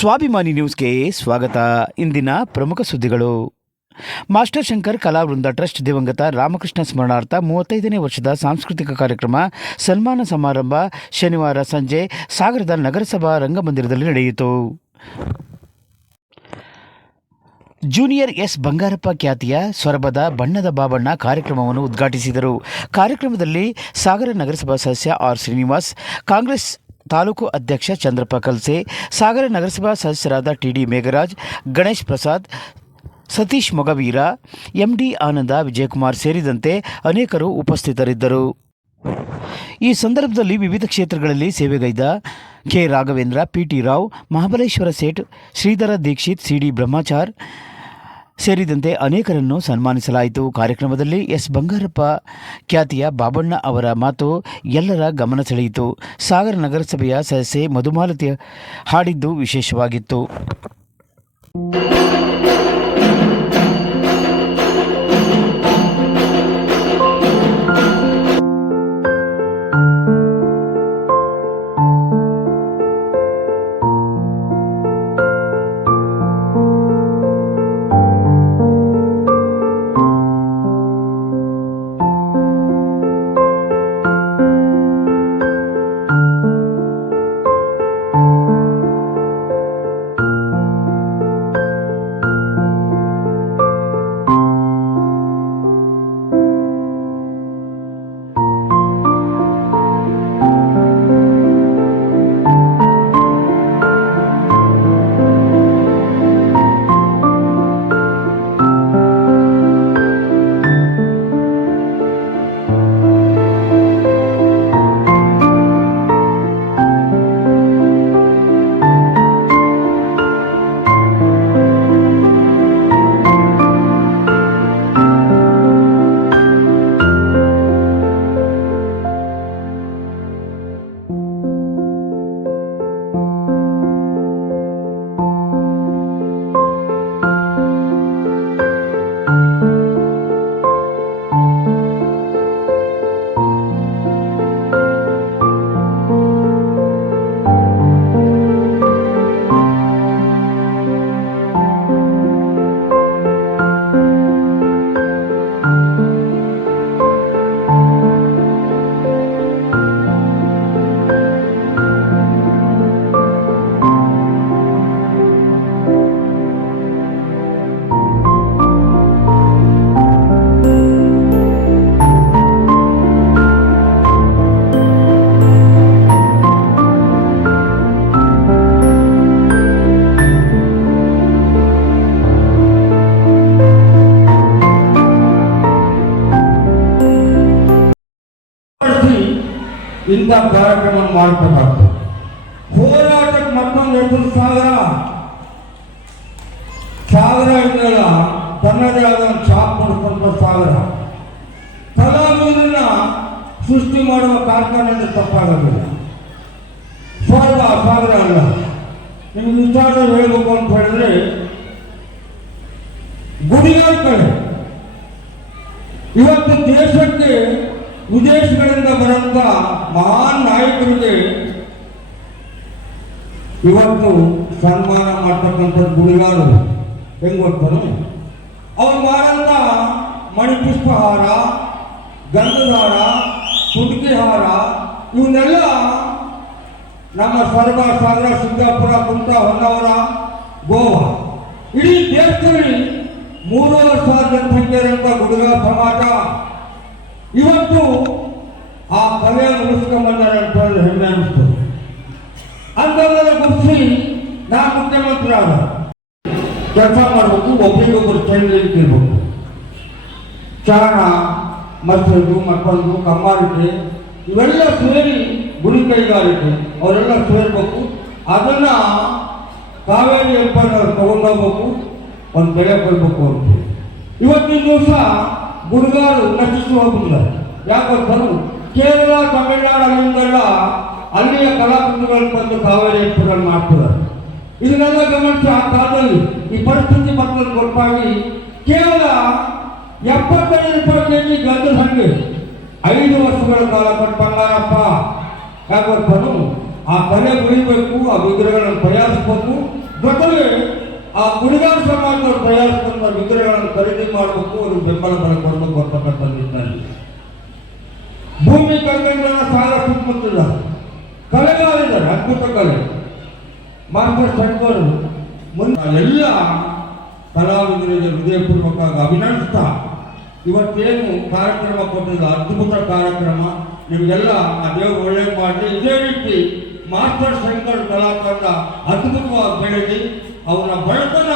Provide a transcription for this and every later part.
ಸ್ವಾಭಿಮಾನಿ ನ್ಯೂಸ್ಗೆ ಸ್ವಾಗತ. ಇಂದಿನ ಪ್ರಮುಖ ಸುದ್ದಿಗಳು. ಮಾಸ್ಟರ್ ಶಂಕರ್ ಕಲಾವೃಂದ ಟ್ರಸ್ಟ್ ದಿವಂಗತ ರಾಮಕೃಷ್ಣ ಸ್ಮರಣಾರ್ಥ ಮೂವತ್ತೈದನೇ ವರ್ಷದ ಸಾಂಸ್ಕೃತಿಕ ಕಾರ್ಯಕ್ರಮ ಸನ್ಮಾನ ಸಮಾರಂಭ ಶನಿವಾರ ಸಂಜೆ ಸಾಗರದ ನಗರಸಭಾ ರಂಗಮಂದಿರದಲ್ಲಿ ನಡೆಯಿತು. ಜೂನಿಯರ್ ಎಸ್ ಬಂಗಾರಪ್ಪ ಖ್ಯಾತಿಯ ಸೊರಬದ ಬಣ್ಣದ ಬಾಬಣ್ಣ ಕಾರ್ಯಕ್ರಮವನ್ನು ಉದ್ಘಾಟಿಸಿದರು. ಕಾರ್ಯಕ್ರಮದಲ್ಲಿ ಸಾಗರ ನಗರಸಭಾ ಸದಸ್ಯ ಆರ್ ಶ್ರೀನಿವಾಸ್, ಕಾಂಗ್ರೆಸ್ ತಾಲೂಕು ಅಧ್ಯಕ್ಷ ಚಂದ್ರಪ್ಪ ಕಲ್ಸೆ ಸಾಗರ ನಗರಸಭಾ ಸದಸ್ಯರಾದ T D Megharaj, Ganesh Prasad, Satish Mogaveera, M D Ananda Vijayakumar ಸೇರಿದಂತೆ ಅನೇಕರು ಉಪಸ್ಥಿತರಿದ್ದರು. ಈ ಸಂದರ್ಭದಲ್ಲಿ ವಿವಿಧ ಕ್ಷೇತ್ರಗಳಲ್ಲಿ ಸೇವೆಗೈದ K. Raghavendra, P. T. Rao, Mahabaleshwara Seth, Shridhara Dixit, C. D. Brahmachar ಸೇರಿದಂತೆ ಅನೇಕರನ್ನು ಸನ್ಮಾನಿಸಲಾಯಿತು. ಕಾರ್ಯಕ್ರಮದಲ್ಲಿ ಎಸ್. ಬಂಗಾರಪ್ಪ, ಖ್ಯಾತಿಯ ಬಾಬಣ್ಣ ಅವರ ಮಾತು ಎಲ್ಲರ ಗಮನ ಸೆಳೆಯಿತು. ಸಾಗರ ನಗರಸಭೆಯ ಸದಸ್ಯೆ ಮಧುಮಾಲತಿ ಹಾಡಿದ್ದು ವಿಶೇಷವಾಗಿತ್ತು. ಕಾರ್ಯಕ್ರಮ ಮಾಡಬೇಕಾಗ್ತದೆ. ಹೋರಾಟಕ್ಕೆ ಮತ್ತೊಂದು ಹೆಸರು ಸಾಗರ. ಸಾಗರ ಇದೆಯಲ್ಲ ತನ್ನದೇ ಆದ ಚಾಪ್ ಮಾಡಿಕೊಂಡ ಸಾಗರ. ಕಲಾವಿದರನ್ನ ಸೃಷ್ಟಿ ಮಾಡುವ ಕಾರ್ಖಾನೆ ತಪ್ಪಾಗಲಿಲ್ಲ ಸಾವಿರ ಸಾಗರ ಅಲ್ಲ. ನಿಮ್ಗೆ ವಿಚಾರ ಹೇಳ್ಬೇಕು ಅಂತ ಹೇಳಿದ್ರೆ ಗುಡಿಗಳ ಕಡೆ ಇವತ್ತು ದೇಶಕ್ಕೆ ವಿದೇಶಗಳಿಂದ ಬರಂತ ಮಹಾನ್ ನಾಯಕರಿಗೆ ಇವತ್ತು ಸನ್ಮಾನ ಮಾಡ್ತಕ್ಕಂಥ ಗುಡಿಗಾರು ಹೆಂಗ್ ಗೊತ್ತಾನು? ಅವ್ರು ಮಾಡಂತ ಮಣಿಪುಷ್ಪಹಾರ ಗಂಧಧಾರ ಹಾರ ಇವನ್ನೆಲ್ಲ ನಮ್ಮ ಸ್ವರ್ಗ ಸಾಗರ, ಸಿಂಗಾಪುರ ಕುಂತ ಹೊನ್ನಾವರ, ಗೋವಾ. ಇಡೀ ದೇಶದಲ್ಲಿ ಮೂರುವರೆ ಸಾವಿರ ಜನಸಂಖ್ಯೆಯಂತ ಗುಡುಗ ಸಮಾಜ ಇವತ್ತು ಆ ಕಲೆಯನ್ನು ಉಳಿಸ್ಕೊಂಡ್ಬಂದರೆ ಅಂತ ಹೇಳಿ ಹೆಮ್ಮೆ ಅನಿಸ್ತದೆ ಅಂತಂದ್ರೆ ಗುರುಸಿ ನಾನು ಮುಖ್ಯಮಂತ್ರಿ ಆದ ಕೆಲಸ ಮಾಡಬೇಕು ಒಬ್ಬರಿಗೊಬ್ಬರು ಚೆಂದಿರ್ಬೇಕು ಚಾಣ ಮಸೂದು ಮಕ್ಕಳು ಕಮ್ಮಾರಿಕೆ ಇವೆಲ್ಲ ಸೇರಿ ಗುರಿ ಕೈಗಾರಿಕೆ, ಅವರೆಲ್ಲ ಸೇರ್ಬೇಕು. ಅದನ್ನ ಕಾವೇರಿ ಎಂಪನ್ನು ತಗೊಂಡೋಗ್ಬೇಕು, ಒಂದು ಬೆಳೆ ಬರಬೇಕು ಅಂತ. ಇವತ್ತಿನ ದಿವಸ ಗುರುಗಾರು ನಟಿಸಿ ಹೋಗಿಲ್ಲ ಯಾಕೆ ಬಂದು ಕೇರಳ, ತಮಿಳುನಾಡು, ಅಲ್ಲಿಂದೆಲ್ಲ ಅಲ್ಲಿಯ ಕಲಾಕೃತಿಗಳು ಬಂದು ಕಾವೇರಿ ಎಂಪುರಲ್ಲಿ ಮಾಡ್ತಾರೆ ಇದನ್ನೆಲ್ಲ ಗಮನಿಸಿ ಆ ಕಾಲದಲ್ಲಿ ಈ ಪರಿಸ್ಥಿತಿ ಬಂದ ಗೊತ್ತಾಗಿ ಕೇವಲ ಎಪ್ಪತ್ತೈದು ರೂಪಾಯಿ ಗಂಧ ಸಂಖ್ಯೆ ಐದು ವರ್ಷಗಳ ಕಾಲ ಕೊಟ್ಟು ಬಂಗಾರಪ್ಪ. ಯಾಕೆ ಆ ಕಲೆ ಉಳಿಬೇಕು ಆ ವಿಗ್ರಹಗಳನ್ನು ಪ್ರಯಾಸಬೇಕು ಜೊತೆಗೆ ಆ ಕುಣಿಗಾರ ಸಮಾಜದ ತಯಾರಿಸಿಕೊಂಡ ವಿಗ್ರಹಗಳನ್ನು ಖರೀದಿ ಮಾಡಬೇಕು, ಅವರು ಬೆಂಬಲ ಬಲ ಕೊಡಬೇಕು ಅಂತಕ್ಕಂಥ ನಿಟ್ಟಿನಲ್ಲಿ. ಭೂಮಿ ಕರ್ಕೊಂಡ್ರೆ ಸಾಲ ಸುತ್ತಮುತ್ತಿಲ್ಲ ಕಲೆಗಾರಿದ್ದಾರೆ ಅದ್ಭುತ ಕಲೆ. ಮಾರ್ಕರ್ ಶಂಕರ್ ಎಲ್ಲ ಕಲಾವಿದರಿಗೆ ಹೃದಯಪೂರ್ವಕವಾಗಿ ಅಭಿನಂದಿಸ್ತಾ, ಇವತ್ತೇನು ಕಾರ್ಯಕ್ರಮ ಕೊಟ್ಟಿದ್ದ ಅದ್ಭುತ ಕಾರ್ಯಕ್ರಮ, ನಿಮಗೆಲ್ಲ ಆ ದೇವರು ಒಳ್ಳೆ ಮಾಡಿ ಇದೇ ರೀತಿ ಮಾಸ್ಟರ್ ಶಂಕರ್ ಬೆಳೆದಿ ಅವನ ಬಡತನ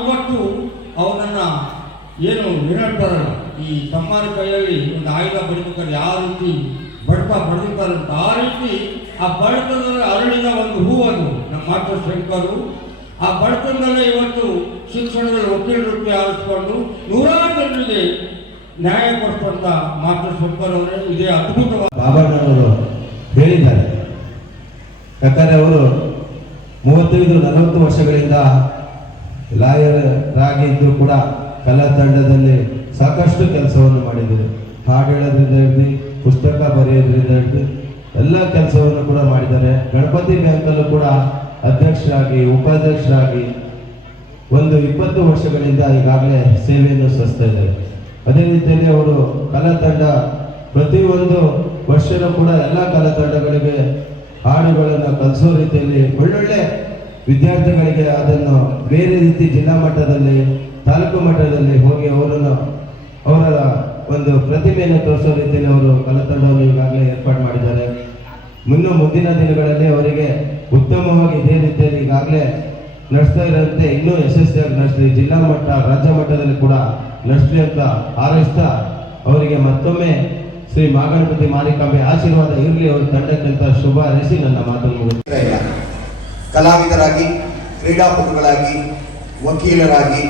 ಇವತ್ತು ಅವನನ್ನ ಏನು ಹೇಳ್ತಾರಲ್ಲ ಈ ತಮ್ಮರ ಕೈಯಲ್ಲಿ ಒಂದು ಆಯುಧ ಬಡಿಬೇಕಾದ್ರೆ ಯಾವ ರೀತಿ ಬಡತ ಬಡಿತಾರಂತ ಆ ರೀತಿ ಆ ಬಡತನದಲ್ಲಿ ಅರಳಿದ ಒಂದು ಹೂವನ್ನು ನಮ್ಮ ಮಾತೃ ಶಂಕರು. ಆ ಬಡತನದಲ್ಲೇ ಇವತ್ತು ಶಿಕ್ಷಣದಲ್ಲಿ ವಕೀಲ ವೃತ್ತಿ ಆರಿಸಿಕೊಂಡು ನೂರಾರು ಜನರಿಗೆ ನ್ಯಾಯ ಕೊಡಿಸುವಂತ ಮಾಸ್ಟರ್ ಶಂಕರ್ ಅವರೇ. ಇದೇ ಅದ್ಭುತವಾದ ಅವರು ಹೇಳಿದ್ದಾರೆ. ಯಾಕಂದ್ರೆ ಅವರು ಮೂವತ್ತೈದು, ನಲವತ್ತು ವರ್ಷಗಳಿಂದ ಲಾಯರ್ ಆಗಿದ್ದು ಕೂಡ ಕಲಾ ತಂಡದಲ್ಲಿ ಸಾಕಷ್ಟು ಕೆಲಸವನ್ನು ಮಾಡಿದ್ದಾರೆ ಹಾಡು ಹೇಳೋದ್ರಿಂದ ಹಿಡಿದು, ಪುಸ್ತಕ ಬರೆಯೋದ್ರಿಂದ ಹಿಡಿದು ಎಲ್ಲ ಕೆಲಸವನ್ನು ಕೂಡ ಮಾಡಿದ್ದಾರೆ. ಗಣಪತಿ ಬ್ಯಾಂಕಲ್ಲೂ ಕೂಡ ಅಧ್ಯಕ್ಷರಾಗಿ, ಉಪಾಧ್ಯಕ್ಷರಾಗಿ ಒಂದು ಇಪ್ಪತ್ತು ವರ್ಷಗಳಿಂದ ಈಗಾಗಲೇ ಸೇವೆಯನ್ನು ಸಲ್ಲಿಸ್ತಾ ಇದ್ದಾರೆ. ಅದೇ ರೀತಿಯಲ್ಲಿ ಅವರು ಕಲಾ ತಂಡ ಪ್ರತಿಯೊಂದು ವರ್ಷನೂ ಕೂಡ ಎಲ್ಲ ಕಲಾ ತಂಡಗಳಿಗೆ ಹಾಡುಗಳನ್ನು ಕಲಿಸೋ ರೀತಿಯಲ್ಲಿ ಒಳ್ಳೊಳ್ಳೆ ವಿದ್ಯಾರ್ಥಿಗಳಿಗೆ ಅದನ್ನು ಬೇರೆ ರೀತಿ ಜಿಲ್ಲಾ ಮಟ್ಟದಲ್ಲಿ, ತಾಲೂಕು ಮಟ್ಟದಲ್ಲಿ ಹೋಗಿ ಅವರನ್ನು, ಅವರ ಒಂದು ಪ್ರತಿಭೆಯನ್ನು ತೋರಿಸೋ ರೀತಿಯಲ್ಲಿ ಅವರು ಕಲಾತಂಡವನ್ನು ಈಗಾಗಲೇ ಏರ್ಪಾಡು ಮಾಡಿದ್ದಾರೆ. ಮುನ್ನ ಮುಂದಿನ ದಿನಗಳಲ್ಲಿ ಅವರಿಗೆ ಉತ್ತಮವಾಗಿ ಇದೇ ರೀತಿಯಲ್ಲಿ ಈಗಾಗಲೇ ನಡೆಸ್ತಾ ಇರೋಂತೆ ಇನ್ನೂ ಯಶಸ್ವಿಯಾಗಿ ನಡೆಸಲಿ, ಜಿಲ್ಲಾ ಮಟ್ಟ, ರಾಜ್ಯ ಮಟ್ಟದಲ್ಲಿ ಕೂಡ ನಡೆಸಲಿ ಅಂತ ಹಾರೈಸ್ತಾ ಅವರಿಗೆ ಮತ್ತೊಮ್ಮೆ ಶ್ರೀ ಮಾಗಣಪತಿ ಮಾರಿಕಾಂಬೆ ಆಶೀರ್ವಾದ ಇರಲಿ ಅವರ ತಂಡಕ್ಕಿಂತ ಶುಭ ಹರಿಸಿ ನನ್ನ ಮಾತನ್ನು ಕಲಾವಿದರಾಗಿ, ಕ್ರೀಡಾಪಟುಗಳಾಗಿ, ವಕೀಲರಾಗಿ,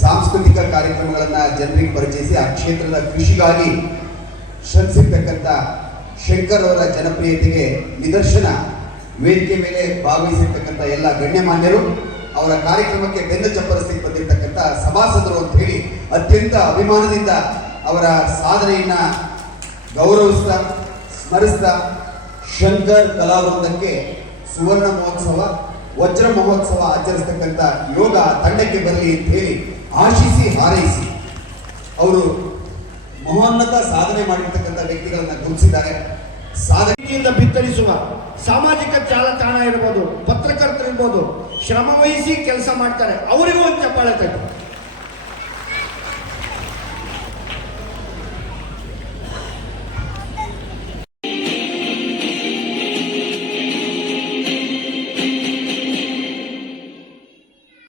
ಸಾಂಸ್ಕೃತಿಕ ಕಾರ್ಯಕ್ರಮಗಳನ್ನು ಜನರಿಗೆ ಪರಿಚಯಿಸಿ, ಆ ಕ್ಷೇತ್ರದ ಕೃಷಿಗಾಗಿ ಶ್ರಮಿಸಿರ್ತಕ್ಕಂಥ ಶಂಕರ್ ಅವರ ಜನಪ್ರಿಯತೆಗೆ ನಿದರ್ಶನ, ವೇದಿಕೆ ಮೇಲೆ ಭಾಗವಹಿಸಿರ್ತಕ್ಕಂಥ ಎಲ್ಲ ಗಣ್ಯಮಾನ್ಯರು, ಅವರ ಕಾರ್ಯಕ್ರಮಕ್ಕೆ ಬೆನ್ನು ಚಪ್ಪರಿಸಿ ಬಂದಿರತಕ್ಕಂಥ ಸಭಾಸದರು ಅಂತ ಹೇಳಿ ಅತ್ಯಂತ ಅಭಿಮಾನದಿಂದ ಅವರ ಸಾಧನೆಯನ್ನ ಗೌರವಿಸ್ತಾ, ಸ್ಮರಿಸ್ತಾ ಶಂಕರ್ ಕಲಾವೃಂದಕ್ಕೆ ಸುವರ್ಣ ಮಹೋತ್ಸವ, ವಜ್ರ ಮಹೋತ್ಸವ ಆಚರಿಸ್ತಕ್ಕಂಥ ಯೋಗ ತಂಡಕ್ಕೆ ಬರಲಿ ಅಂತ ಹೇಳಿ ಆಶಿಸಿ ಹಾರೈಸಿ. ಅವರು ಮಹೋನ್ನತ ಸಾಧನೆ ಮಾಡಿರ್ತಕ್ಕಂಥ ವ್ಯಕ್ತಿಗಳನ್ನ ಗುರುತಿಸಿದ್ದಾರೆ. ಸಾಧನೆಯಿಂದ ಬಿತ್ತರಿಸುವ ಸಾಮಾಜಿಕ ಜಾಲತಾಣ ಇರ್ಬೋದು ಪತ್ರಕರ್ತರು ಇರ್ಬೋದು ಶ್ರಮ ವಹಿಸಿ ಕೆಲಸ ಮಾಡ್ತಾರೆ, ಅವರಿಗೂ ಒಂದು ಚಪ್ಪಾಳೆ ತಟ್ಟು